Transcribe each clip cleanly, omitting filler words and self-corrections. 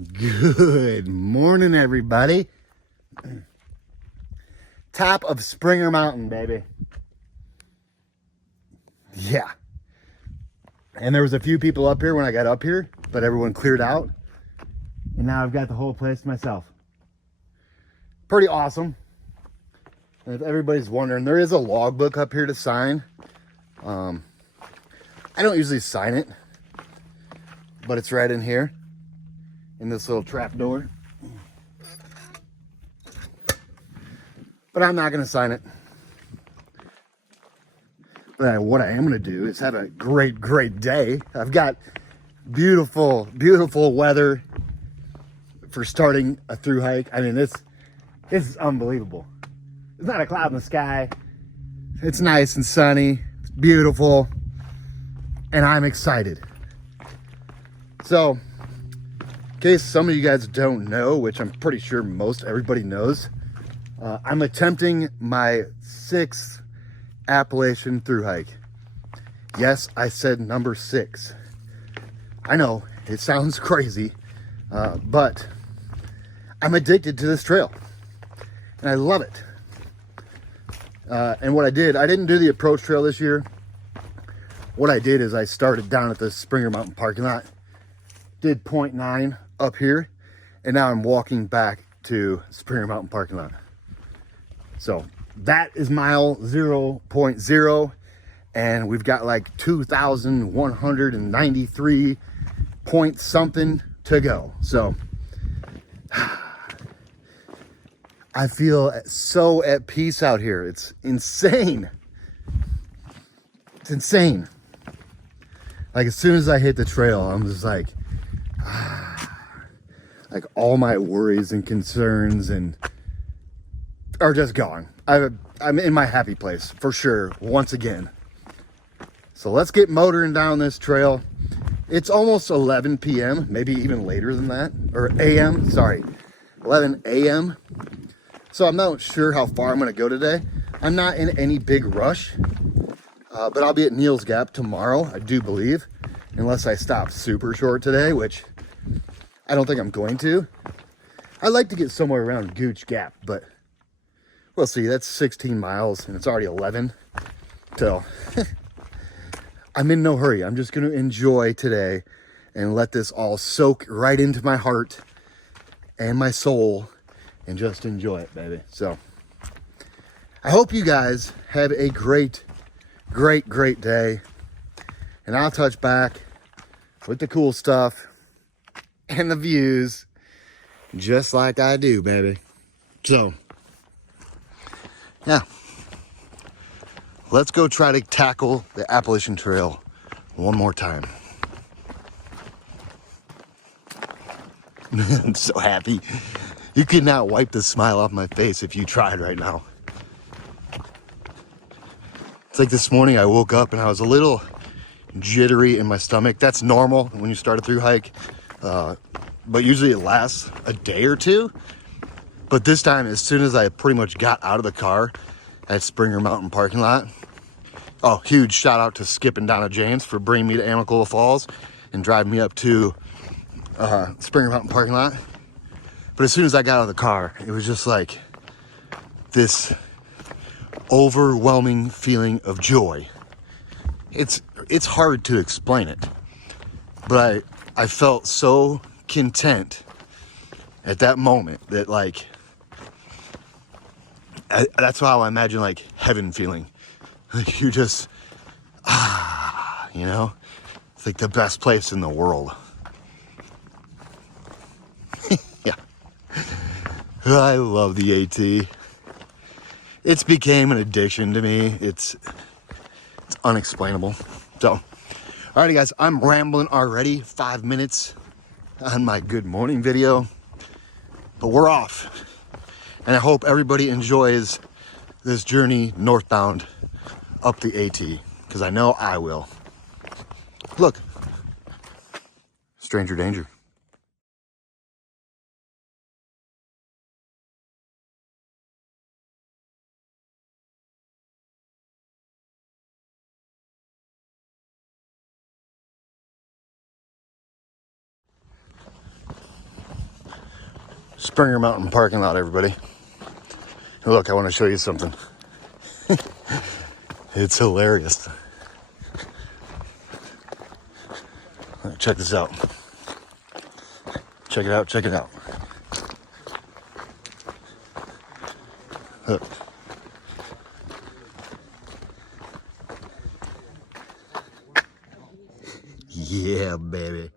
Good morning, everybody. Top of Springer Mountain, baby. Yeah. And there was a few people up here when I got up here, but everyone cleared out. And now I've got the whole place to myself. Pretty awesome. And if everybody's wondering, there is a logbook up here to sign. I don't usually sign it, but it's right in here, in this little trap door. But I'm not going to sign it. But what I am going to do is have a great day. I've got beautiful weather for starting a through hike. I mean, this is unbelievable. There's not a cloud in the sky. It's nice and sunny. It's beautiful. And I'm excited. So, in case some of you guys don't know, which I'm pretty sure most everybody knows, I'm attempting my 6th Appalachian through hike. Yes, I said number 6. I know, it sounds crazy, but I'm addicted to this trail. And I love it. And what I didn't do the approach trail this year. What I did is I started down at the Springer Mountain parking lot, did 0.9 up here, and now I'm walking back to Springer Mountain parking lot. So that is mile 0.0, and we've got like 2,193 point something to go. So I feel so at peace out here. It's insane. It's insane. Like as soon as I hit the trail, I'm just like all my worries and concerns are just gone. I'm in my happy place for sure, once again. So let's get motoring down this trail. It's almost 11 p.m., maybe even later than that, or a.m., sorry, 11 a.m. So I'm not sure how far I'm gonna go today. I'm not in any big rush, but I'll be at Gooch Gap tomorrow, I do believe, unless I stop super short today, which I don't think I'm going to. I'd like to get somewhere around Gooch Gap, but we'll see. That's 16 miles and it's already 11. So I'm in no hurry. I'm just going to enjoy today and let this all soak right into my heart and my soul and just enjoy it, baby. So I hope you guys have a great day. And I'll touch back with the cool stuff and the views just like I do, baby. So yeah, let's go try to tackle the Appalachian Trail one more time. I'm so happy. You could not wipe the smile off my face if you tried right now. It's like this morning I woke up and I was a little jittery in my stomach. That's normal when you start a through hike, but usually it lasts a day or two. But this time, as soon as I pretty much got out of the car at Springer Mountain parking lot, oh, huge shout out to Skip and Donna James for bringing me to Amicalola Falls and driving me up to Springer Mountain parking lot. But as soon as I got out of the car, it was just like this overwhelming feeling of joy. It's hard to explain it, but I felt so content at that moment that like that's how I imagine like heaven feeling. Like you just you know, it's like the best place in the world. Yeah, I love the AT. It's became an addiction to me. It's unexplainable. So alrighty guys, I'm rambling already, 5 minutes on my good morning video, but we're off. And I hope everybody enjoys this journey northbound up the AT, because I know I will. Look, stranger danger. Springer Mountain parking lot, everybody. Look, I want to show you something. It's hilarious. Check this out. Check it out, check it out. Look. Yeah, baby.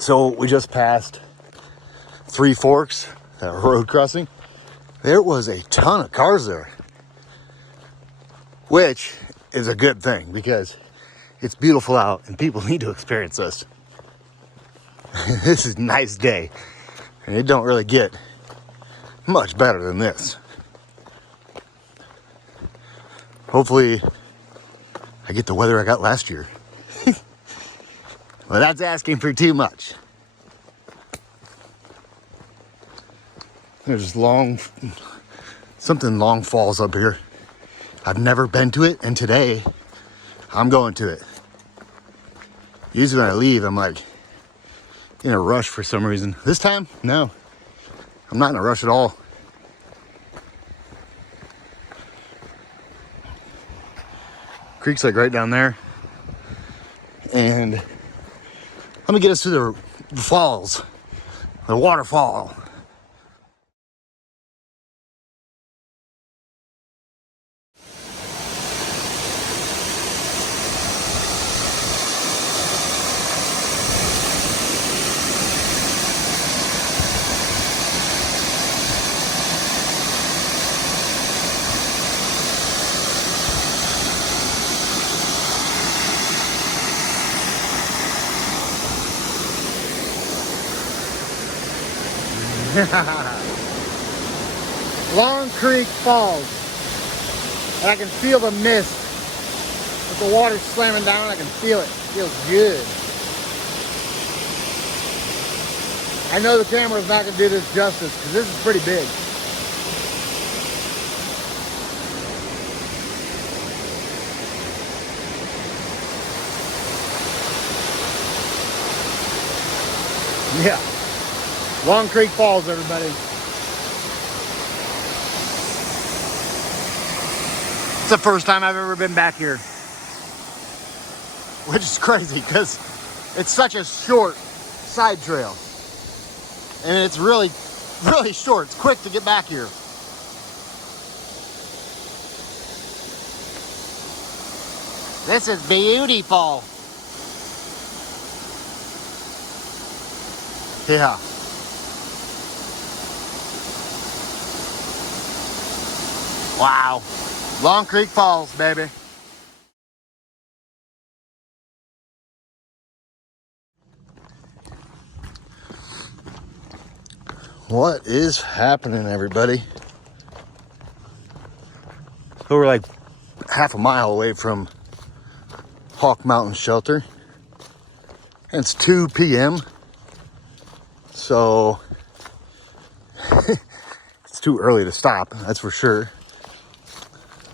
So we just passed Three Forks, that road crossing. There was a ton of cars there, which is a good thing because it's beautiful out and people need to experience this. This is a nice day and it don't really get much better than this. Hopefully I get the weather I got last year. Well, that's asking for too much. There's something Long Falls up here. I've never been to it, and today I'm going to it. Usually when I leave, I'm like in a rush for some reason. This time, no, I'm not in a rush at all. Creek's like right down there. And let me get us to the falls, the waterfall. Long Creek Falls. And I can feel the mist. With the water slamming down, I can feel it. It feels good. I know the camera's not going to do this justice because this is pretty big. Yeah. Long Creek Falls, everybody. It's the first time I've ever been back here. Which is crazy because it's such a short side trail. And it's really, really short. It's quick to get back here. This is beautiful. Yeah. Wow. Long Creek Falls, baby. What is happening, everybody? So we're like half a mile away from Hawk Mountain Shelter. And it's 2 p.m. So it's too early to stop, that's for sure.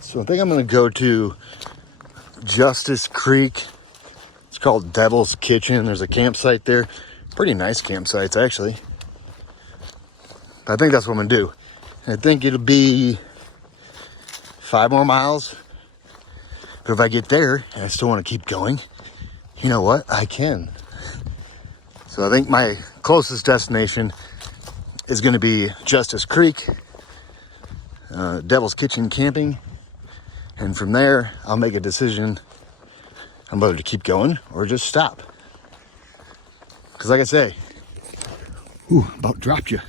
So I think I'm gonna go to Justice Creek. It's called Devil's Kitchen. There's a campsite there. Pretty nice campsites, actually. I think that's what I'm gonna do. I think it'll be 5 more miles. But if I get there and I still want to keep going, you know what? I can. So I think my closest destination is going to be Justice Creek, Devil's Kitchen camping. And from there, I'll make a decision on whether to keep going or just stop. Because like I say, about dropped you.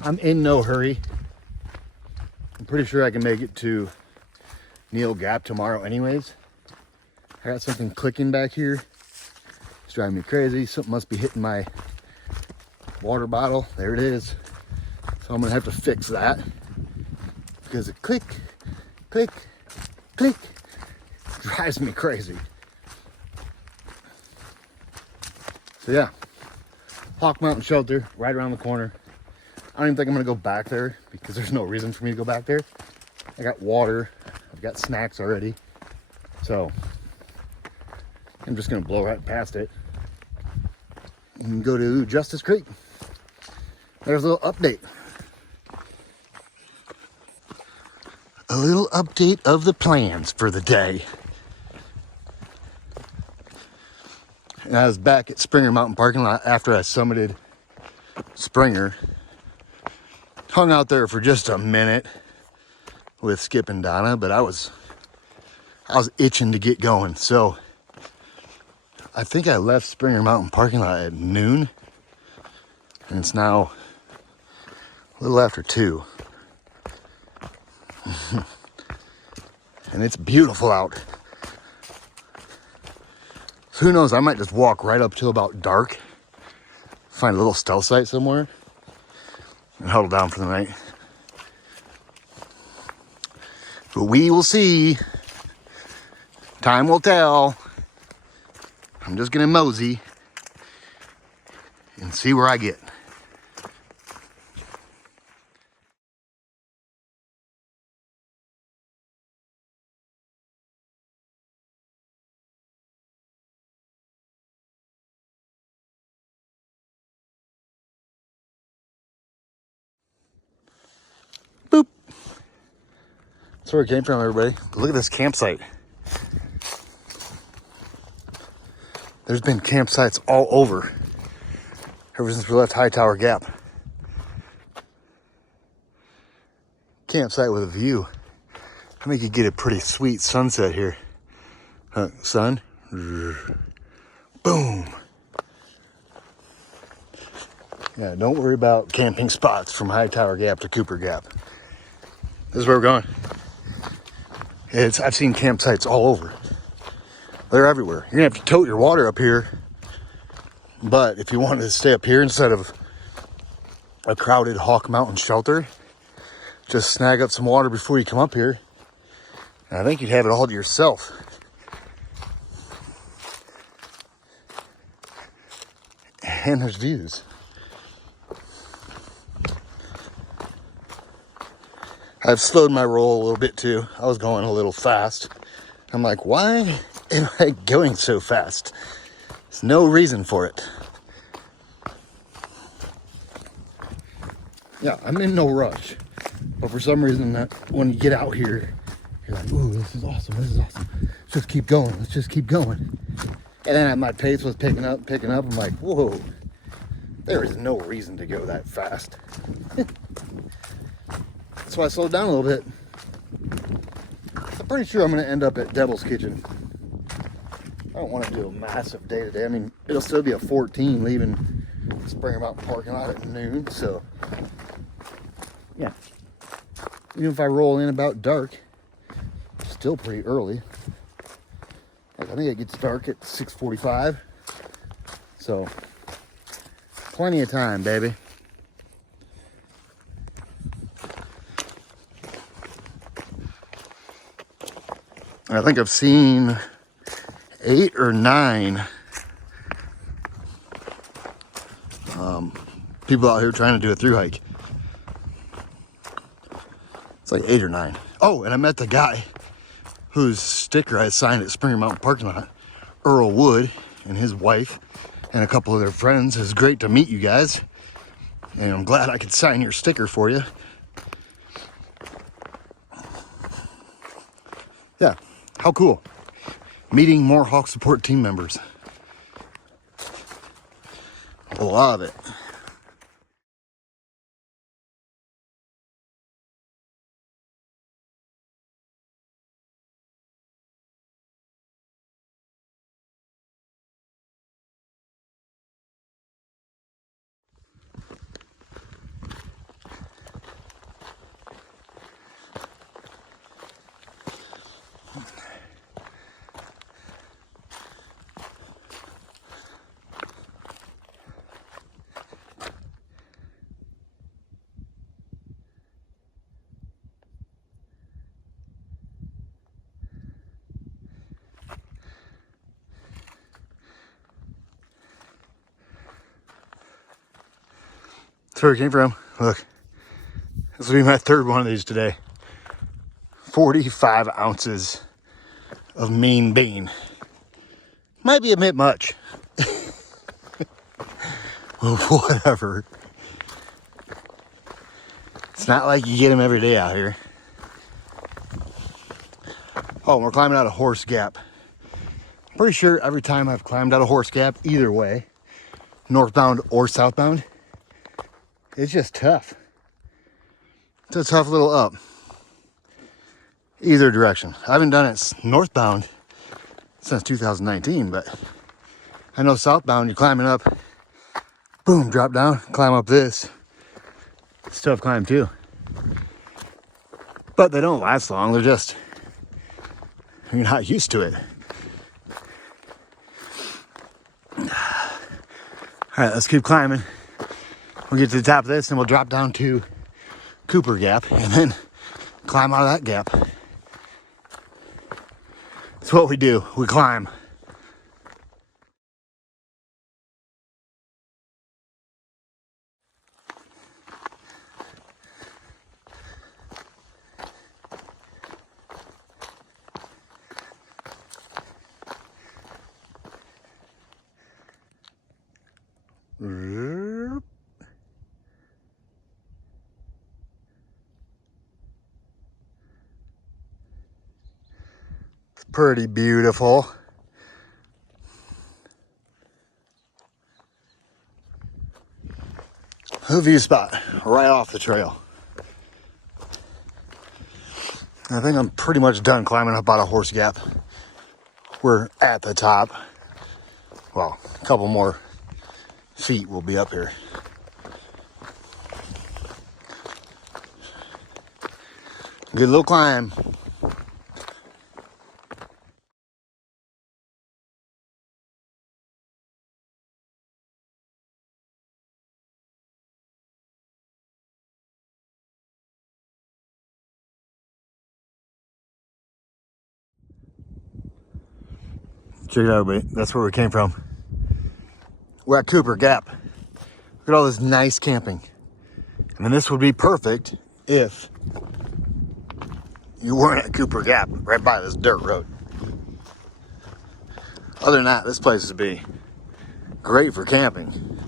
I'm in no hurry. I'm pretty sure I can make it to Gooch Gap tomorrow anyways. I got something clicking back here. It's driving me crazy. Something must be hitting my water bottle. There it is. So I'm gonna have to fix that. Because it click, click, click drives me crazy. So yeah, Hawk Mountain Shelter right around the corner. I don't even think I'm gonna go back there because there's no reason for me to go back there. I got water, I've got snacks already. So I'm just gonna blow right past it and go to Justice Creek. There's a little update. A little update of the plans for the day. And I was back at Springer Mountain parking lot after I summited Springer. Hung out there for just a minute with Skip and Donna, but I was itching to get going. So I think I left Springer Mountain parking lot at noon, and it's now a little after 2. And it's beautiful out. So who knows, I might just walk right up till about dark, find a little stealth site somewhere, and huddle down for the night. But we will see. Time will tell. I'm just gonna mosey and see where I get. Boop. That's where it came from, everybody. But look at this campsite. There's been campsites all over ever since we left Hightower Gap. Campsite with a view. I think you get a pretty sweet sunset here. Sun. Boom. Yeah, don't worry about camping spots from Hightower Gap to Cooper Gap. This is where we're going. I've seen campsites all over. They're everywhere. You're gonna have to tote your water up here. But if you wanted to stay up here instead of a crowded Hawk Mountain Shelter, just snag up some water before you come up here. And I think you'd have it all to yourself. And there's views. I've slowed my roll a little bit too. I was going a little fast. I'm like, why am I going so fast? There's no reason for it. Yeah, I'm in no rush. But for some reason, when you get out here, you're like, ooh, this is awesome, this is awesome. Let's just keep going, let's just keep going. And then my pace was picking up. I'm like, whoa, there is no reason to go that fast. That's why I slowed down a little bit. I'm pretty sure I'm gonna end up at Devil's Kitchen. I don't want to do a massive day today. I mean, it'll still be a 14 leaving Springer Mountain parking lot at noon, so yeah. Even if I roll in about dark, it's still pretty early. Like, I think it gets dark at 6:45, so plenty of time, baby. I think I've seen 8 or 9 people out here trying to do a thru hike. It's like 8 or 9. Oh, and I met the guy whose sticker I signed at Springer Mountain parking lot Earl Wood and his wife and a couple of their friends. It's great to meet you guys. And I'm glad I could sign your sticker for you. Yeah, how cool. Meeting more Hawk Support team members. Love it. That's where it came from. Look, this will be my third one of these today. 45 ounces of mean bean. Might be a bit much. Whatever. It's not like you get them every day out here. Oh, we're climbing out of Horse Gap. Pretty sure every time I've climbed out of Horse Gap, either way, northbound or southbound, it's just tough. It's a tough little up. Either direction. I haven't done it northbound since 2019, but I know southbound, you're climbing up, boom, drop down, climb up this. It's a tough climb too. But they don't last long. They're just, you're not used to it. All right, let's keep climbing. We'll get to the top of this and we'll drop down to Cooper Gap and then climb out of that gap. That's what we do. We climb. It's pretty beautiful. A view spot right off the trail. I think I'm pretty much done climbing up out of Horse Gap. We're at the top. Well, a couple more feet will be up here. Good little climb. Check it out, everybody. That's where we came from. We're at Cooper Gap. Look at all this nice camping. I mean, this would be perfect if you weren't at Cooper Gap, right by this dirt road. Other than that, this place would be great for camping.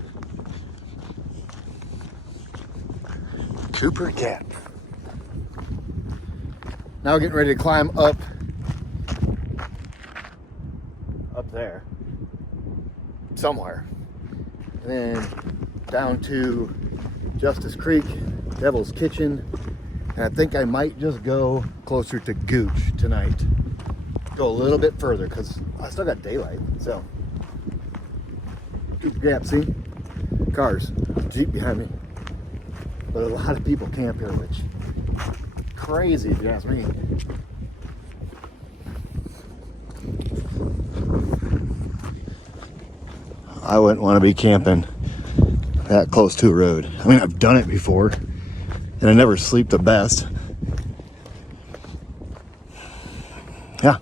Cooper Gap. Now we're getting ready to climb up there somewhere, and then down to Justice Creek, Devil's Kitchen, and I think I might just go closer to Gooch tonight. Go a little bit further because I still got daylight. So Gooch Gap, see? Cars, Jeep behind me. But a lot of people camp here, which crazy if you ask me. I wouldn't want to be camping that close to a road. I mean, I've done it before, and I never sleep the best. Yeah.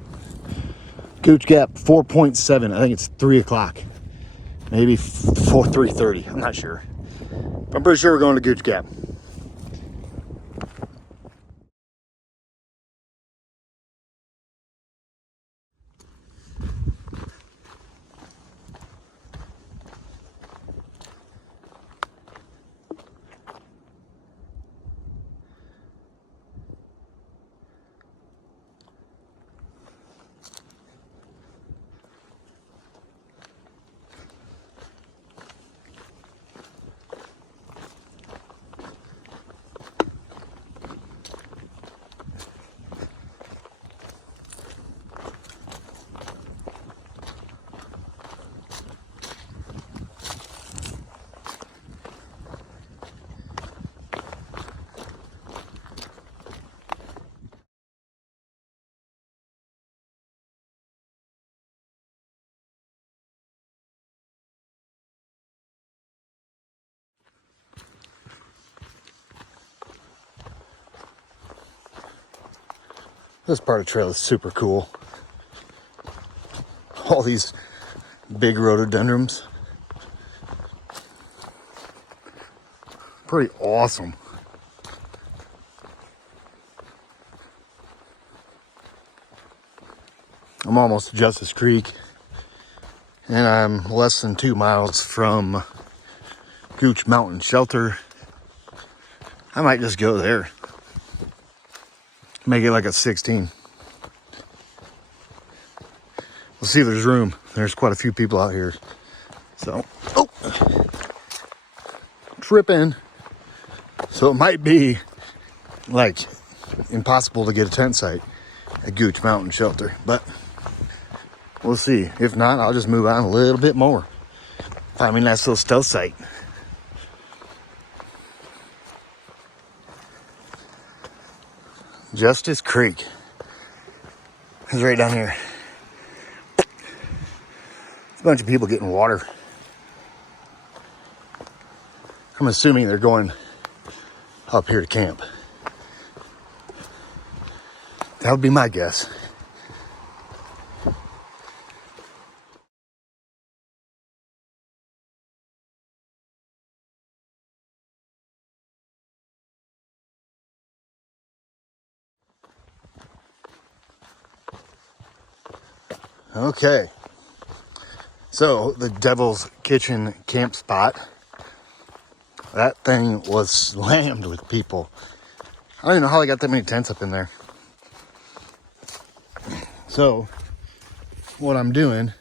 Gooch Gap, 4.7. I think it's 3 o'clock. Maybe 3:30. I'm not sure. But I'm pretty sure we're going to Gooch Gap. This part of the trail is super cool. All these big rhododendrons. Pretty awesome. I'm almost to Justice Creek, and I'm less than 2 miles from Gooch Mountain Shelter. I might just go there. Make it like a 16. We'll see if there's room. There's quite a few people out here. So, oh, tripping. So it might be like impossible to get a tent site at Gooch Mountain Shelter, but we'll see. If not, I'll just move on a little bit more. Find me a nice little stealth site. Justice Creek is right down here. It's a bunch of people getting water. I'm assuming they're going up here to camp. That would be my guess. Okay, so the Devil's Kitchen camp spot, that thing was slammed with people. I don't even know how they got that many tents up in there. So what I'm doing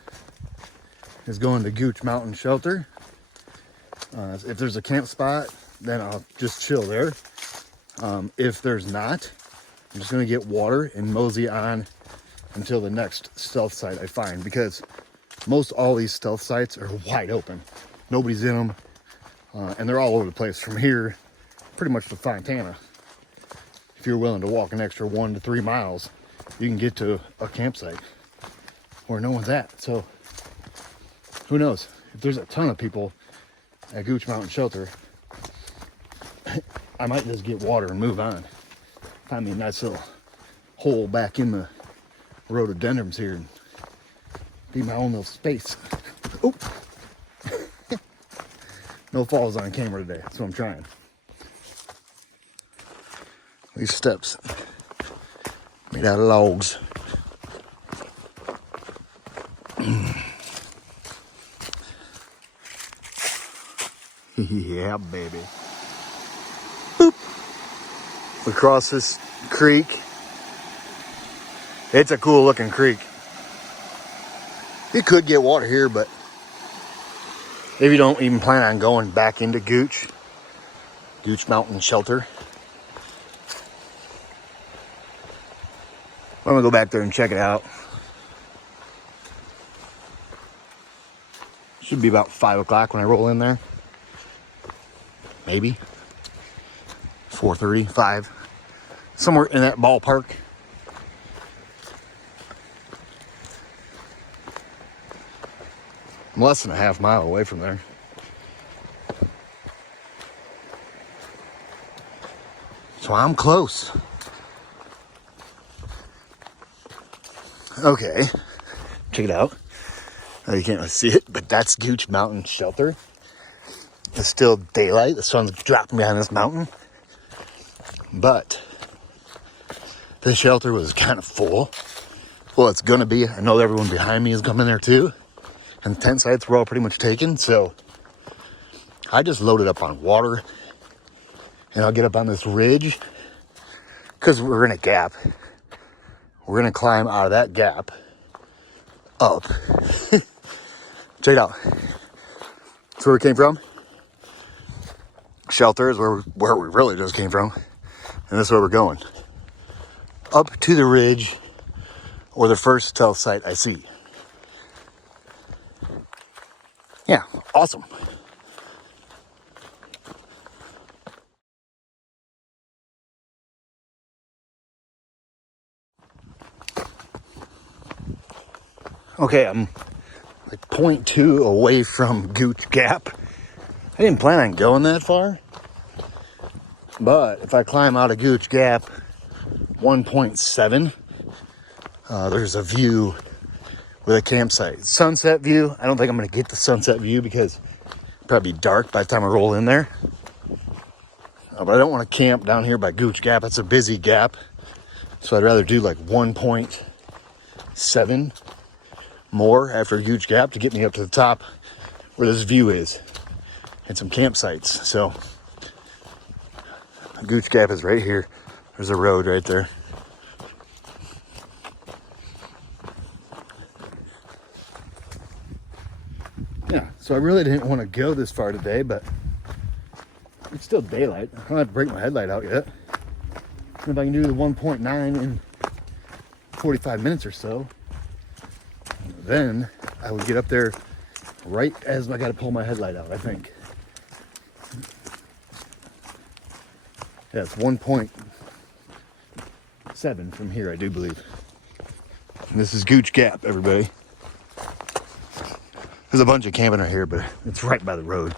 is going to Gooch Mountain Shelter. If there's a camp spot, then I'll just chill there. If there's not, I'm just gonna get water and mosey on until the next stealth site I find, because most all these stealth sites are wide open. Nobody's in them, and they're all over the place. From here, pretty much to Fontana. If you're willing to walk an extra 1 to 3 miles, you can get to a campsite where no one's at. So who knows? If there's a ton of people at Gooch Mountain Shelter, I might just get water and move on. Find me a nice little hole back in the rhododendrons here and be my own little space. Oop. No falls on camera today. That's what I'm trying. These steps made out of logs. Yeah, baby. Boop. We cross this creek. It's a cool looking creek. You could get water here, but if you don't even plan on going back into Gooch Mountain Shelter, I'm gonna go back there and check it out. Should be about 5 o'clock when I roll in there. Maybe 4:30, 5, somewhere in that ballpark. I'm less than a half mile away from there. So I'm close. Okay, check it out. You can't really see it, but that's Gooch Mountain Shelter. It's still daylight. The sun's dropping behind this mountain. But the shelter was kind of full. Well, it's gonna be. I know everyone behind me is coming there too. And the tent sites were all pretty much taken. So I just loaded up on water. And I'll get up on this ridge. Because we're in a gap. We're gonna climb out of that gap up. Check it out. That's where we came from. Shelter is where we really just came from. And this is where we're going. Up to the ridge, or the first stealth site I see. Yeah, awesome. Okay, I'm like 0.2 away from Gooch Gap. I didn't plan on going that far, but if I climb out of Gooch Gap 1.7, there's a view with a campsite. Sunset view. I don't think I'm going to get the sunset view because it'll probably be dark by the time I roll in there. But I don't want to camp down here by Gooch Gap. It's a busy gap. So I'd rather do like 1.7 more after Gooch Gap to get me up to the top where this view is and some campsites. So Gooch Gap is right here. There's a road right there. Yeah, so I really didn't want to go this far today, but it's still daylight. I don't have to break my headlight out yet. And if I can do the 1.9 in 45 minutes or so, then I would get up there right as I got to pull my headlight out, I think. Yeah, it's 1.7 from here, I do believe. And this is Gooch Gap, everybody. There's a bunch of camping right here, but it's right by the road.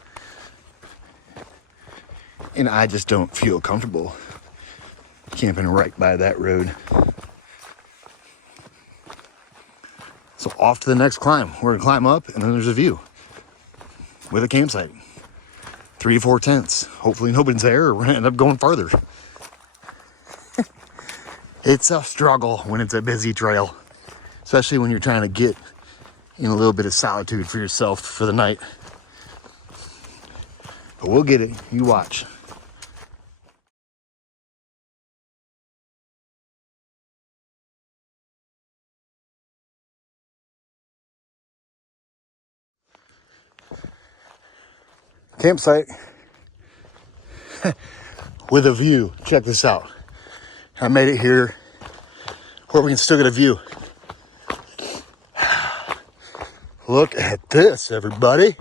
And I just don't feel comfortable camping right by that road. So off to the next climb. We're gonna climb up and then there's a view with a campsite. 3 to 4 tents. Hopefully nobody's there or we're gonna end up going farther. It's a struggle when it's a busy trail, especially when you're trying to get in a little bit of solitude for yourself for the night. But we'll get it, you watch. Campsite with a view. Check this out. I made it here where we can still get a view. Look at this, everybody.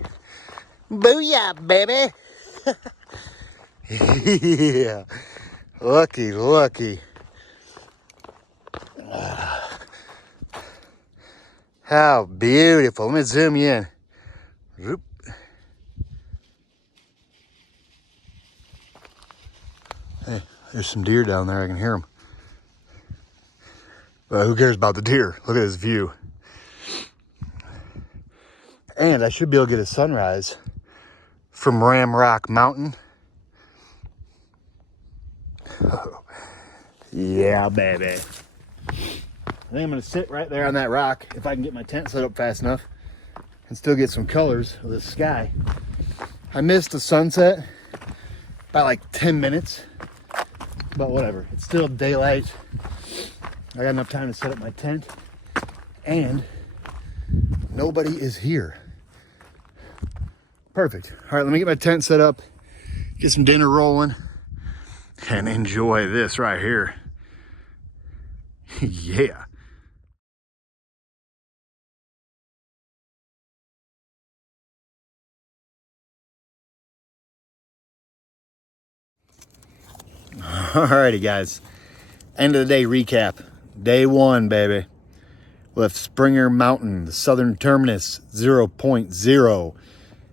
Booyah, baby. Yeah. Looky. How beautiful. Let me zoom you in. Whoop. Hey, there's some deer down there. I can hear them. But who cares about the deer? Look at this view. And I should be able to get a sunrise from Ramrock Mountain. Oh, yeah, baby. I think I'm going to sit right there on that rock if I can get my tent set up fast enough and still get some colors of the sky. I missed the sunset by like 10 minutes, but whatever. It's still daylight. I got enough time to set up my tent and nobody is here. Perfect. All right, let me get my tent set up, get some dinner rolling, and enjoy this right here. Yeah. Alrighty, guys. End of the day recap. Day 1, baby. Left Springer Mountain, the southern terminus, 0.0.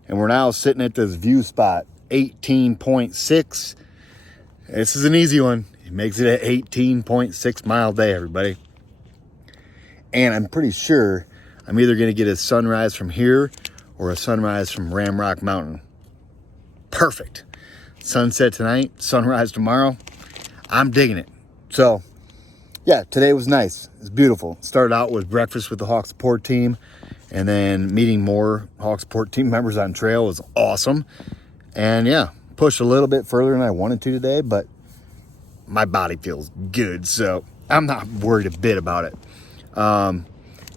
And we're now sitting at this view spot, 18.6. This is an easy one. It makes it an 18.6 mile day, everybody. And I'm pretty sure I'm either going to get a sunrise from here or a sunrise from Ramrock Mountain. Perfect. Sunset tonight, sunrise tomorrow. I'm digging it. So, yeah, today was nice. It's beautiful. Started out with breakfast with the Hawk Support team, and then meeting more Hawk Support team members on trail was awesome. And yeah, pushed a little bit further than I wanted to today, but my body feels good, so I'm not worried a bit about it. And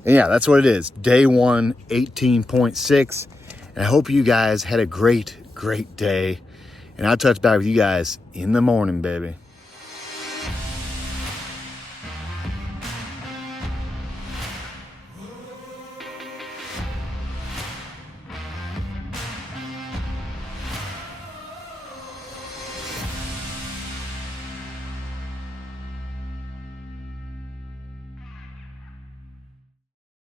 yeah, that's what it is. Day 1, 18.6. And I hope you guys had a great day. And I'll touch back with you guys in the morning, baby.